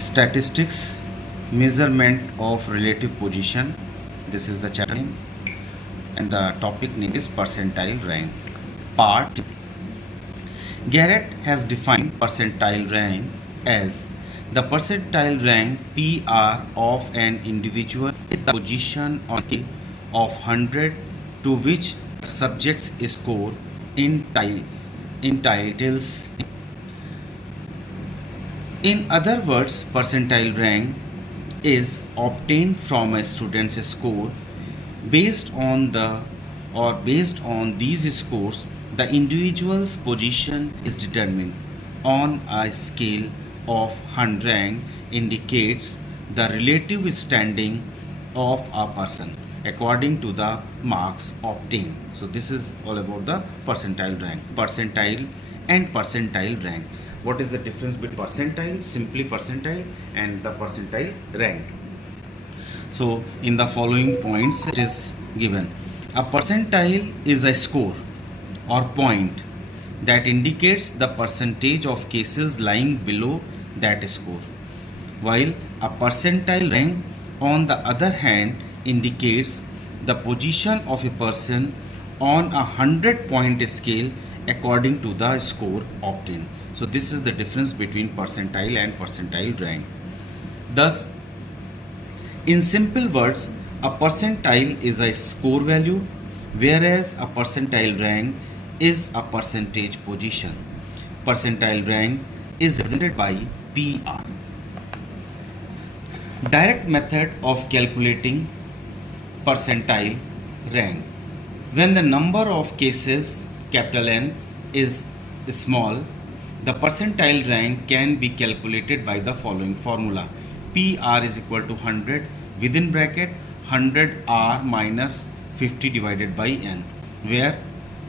Statistics, measurement of relative position. This is the chapter name, and the topic name is percentile rank. Part. Garrett has defined percentile rank as the percentile rank PR of an individual is the position on a scale of 100 to which subjects score in titles. In other words, percentile rank is obtained from a student's score. Based on these scores, the individual's position is determined on a scale of 100. Rank indicates the relative standing of a person according to the marks obtained. So this is all about the percentile rank. Percentile and percentile rank. What is the difference between percentile, simply percentile, and the percentile rank? So in the following points it is given. A percentile is a score or point that indicates the percentage of cases lying below that score, while a percentile rank on the other hand indicates the position of a person on a 100-point scale according to the score obtained. So this is the difference between percentile and percentile rank. Thus, in simple words, a percentile is a score value, whereas a percentile rank is a percentage position. Percentile rank is represented by PR. Direct method of calculating percentile rank. When the number of cases, capital N, is small, the percentile rank can be calculated by the following formula. PR is equal to 100 within bracket 100R minus 50 divided by N, where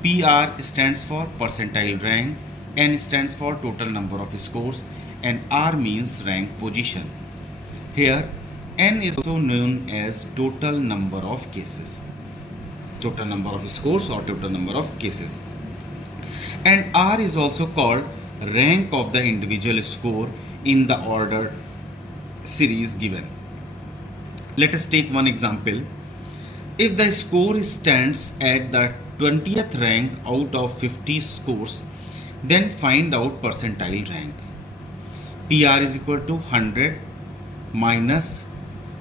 PR stands for percentile rank, N stands for total number of scores, and R means rank position. Here N is also known as total number of cases, total number of scores or total number of cases, and R is also called rank of the individual score in the order series given. Let us take one example. If the score stands at the 20th rank out of 50 scores, then find out percentile rank. PR is equal to 100 minus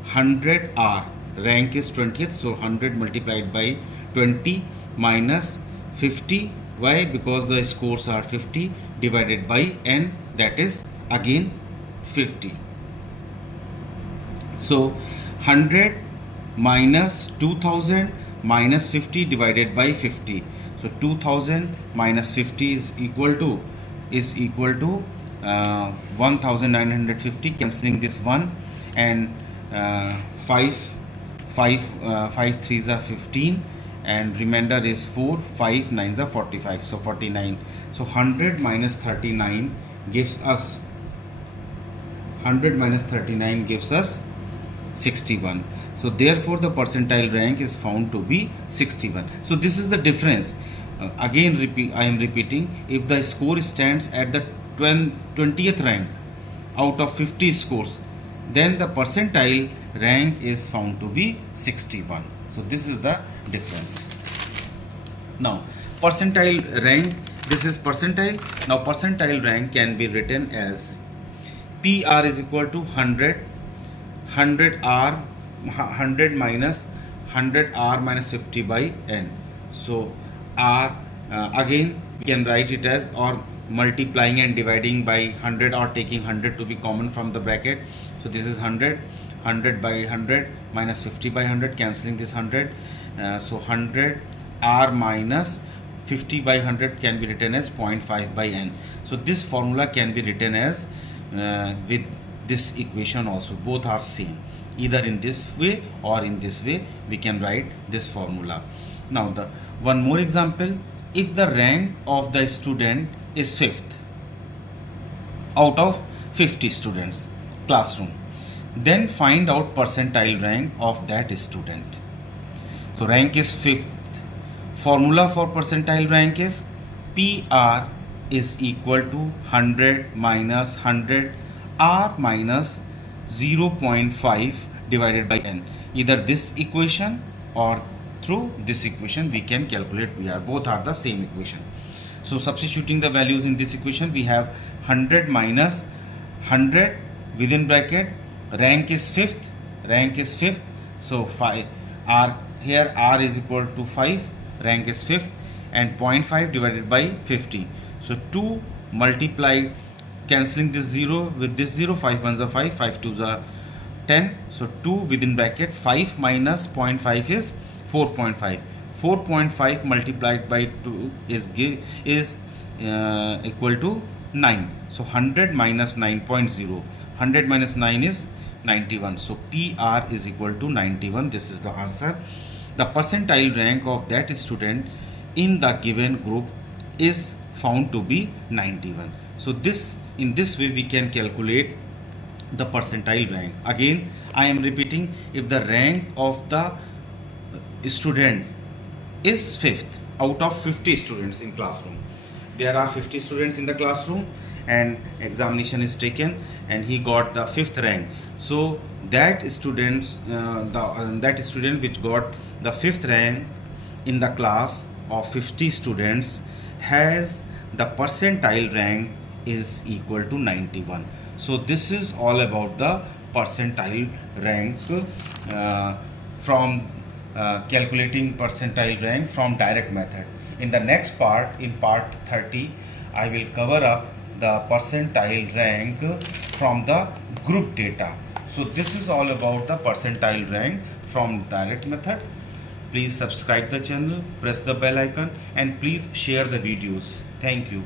100R. Rank is 20th, so 100 multiplied by 20 minus 50. Why? Because the scores are 50, divided by N, that is again 50. So 100 minus 2000 minus 50 divided by 50. So 2000 minus 50 is equal to 1950, cancelling this one, and 5 threes are 15, and remainder is 4, 5 nines are 45, so 49. So 100 minus 39 gives us 61. So therefore the percentile rank is found to be 61. So this is the difference. I am repeating, if the score stands at the 20th rank out of 50 scores, then the percentile rank is found to be 61. So this is the difference. Now percentile rank, this is percentile. Now percentile rank can be written as PR is equal to 100 minus 100R minus 50 by N. So R, again we can write it as, or multiplying and dividing by 100 or taking 100 to be common from the bracket. So this is 100 by 100 minus 50 by 100, cancelling this 100. So 100 R minus 50 by 100 can be written as 0.5 by N. So this formula can be written as with this equation also. Both are same. Either in this way or in this way we can write this formula. Now the one more example. If the rank of the student is 5th out of 50 students classroom, then find out percentile rank of that student. So rank is 5th. Formula for percentile rank is PR is equal to 100 minus 100 r minus 0.5 divided by n. Either this equation or through this equation we can calculate VR. Both are the same equation. So substituting the values in this equation, we have 100 minus 100 within bracket, rank is fifth, so 5 r, here r is equal to 5, rank is fifth, and 0.5 divided by 50. So 2 multiplied, cancelling this 0 with this 0, 5 ones are 5, 5 twos are 10. So 2 within bracket, 5 minus 0.5 is 4.5. 4.5 multiplied by 2 is equal to 9. So 100 minus 9.0. 100 minus 9 is 91. So PR is equal to 91. This is the answer. The percentile rank of that student in the given group is found to be 91. So in this way we can calculate the percentile rank. Again, I am repeating, if the rank of the student is fifth out of 50 students in classroom, there are 50 students in the classroom and examination is taken and he got the fifth rank. So that student which got the fifth rank in the class of 50 students has the percentile rank is equal to 91. So this is all about the percentile rank from calculating percentile rank from direct method. In the next part, in part 30, I will cover up the percentile rank from the group data. So this is all about the percentile rank from direct method. Please subscribe the channel, press the bell icon, and please share the videos. Thank you.